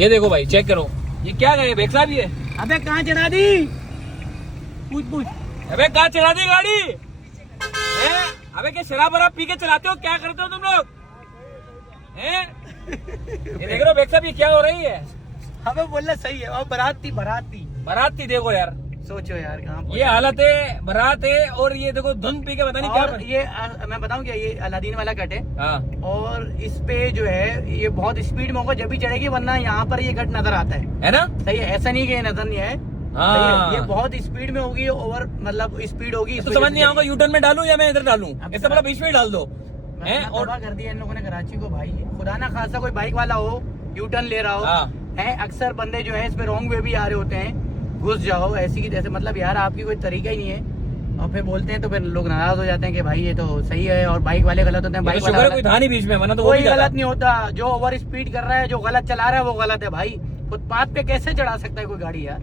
ये देखो भाई, चेक करो, ये क्या गए भेक्सा भी है। अबे कहाँ चढ़ा दी? पूछ। अबे कहाँ चला दी गाड़ी? अबे क्या शराब वराब पी के चलाते हो? क्या करते हो तुम लोग? ये देख रहे हो भेक्सा भी क्या हो रही है? अबे बोलना सही है। और बारात थी। बारात थी, देखो यार, सोचो यार कहाँ ये हालत है, बारात है, और ये देखो धुंध पी के पता नहीं क्या और ये मैं बताऊं क्या, ये अलादीन वाला कट है। हाँ और इस पे जो है ये बहुत स्पीड में होगा जब भी चढ़ेगी, वरना यहाँ पर ये कट नजर आता है ना? सही है, ऐसा नहीं कि ये नजर नहीं है। हाँ। सही है, ये बहुत स्पीड में होगी, ओवर मतलब स्पीड होगी। तो समझ नहीं आऊंगा यू टर्न में डालूं या मैं इधर डालूं? इससे बोला बीच में ही डाल दो। और कर दिया इन लोगों ने कराची को भाई। खुदा ना खासा कोई बाइक वाला हो, यू टर्न ले रहा हो, हाँ। है अक्सर बंदे जो है इस पे रॉन्ग वे भी आ रहे होते हैं, घुस जाओ ऐसी की जैसे, मतलब यार आपकी कोई तरीका ही नहीं है। और फिर बोलते हैं तो फिर लोग नाराज हो जाते हैं कि भाई ये तो सही है, और बाइक वाले गलत होते हैं। बाइक शुक्र है कोई था नहीं बीच में, वरना तो वो कोई भी जाता। गलत नहीं होता। जो ओवर स्पीड कर रहा है, जो गलत चला रहा है वो गलत है भाई। फुटपाथ पे कैसे चढ़ा सकता है कोई गाड़ी यार?